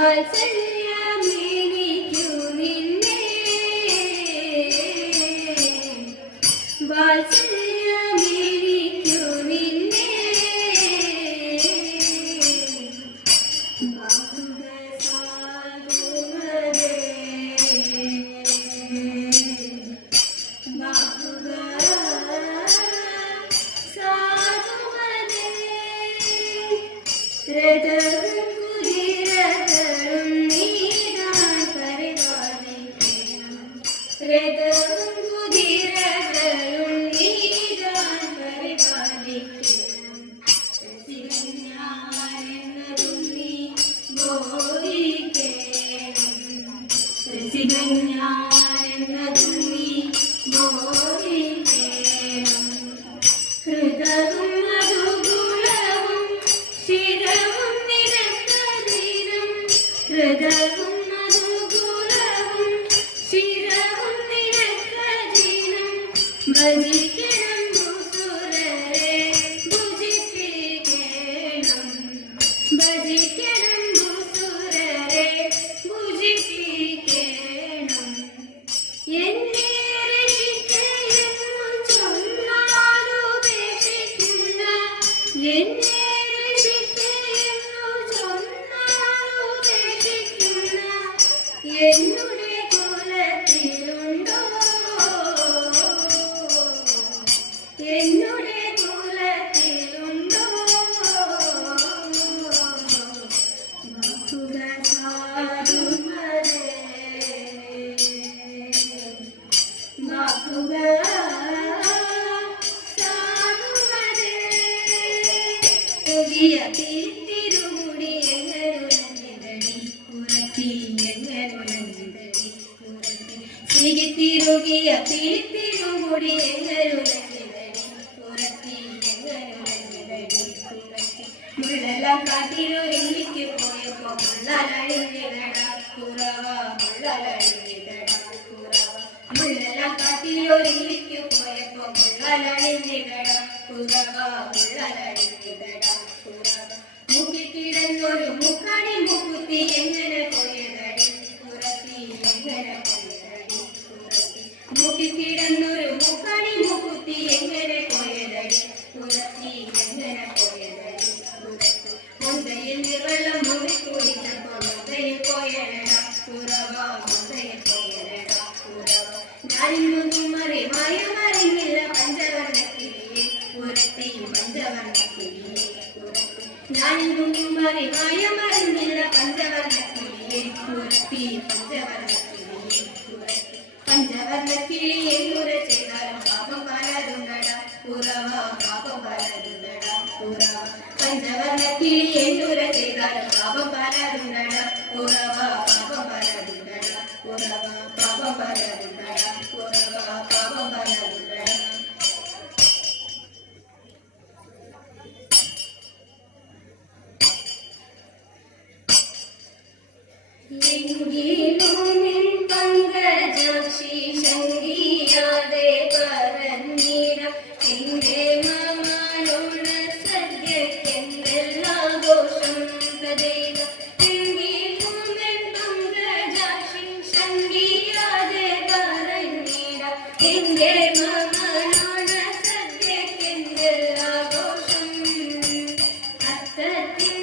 Hi, Sadie. 零 അതിലൊരുമിക്ക് പോയപ്പോ മുള്ളലഴിഞ്ഞതട കുറവ കാട്ടിലൊരു Everybody, I am सकते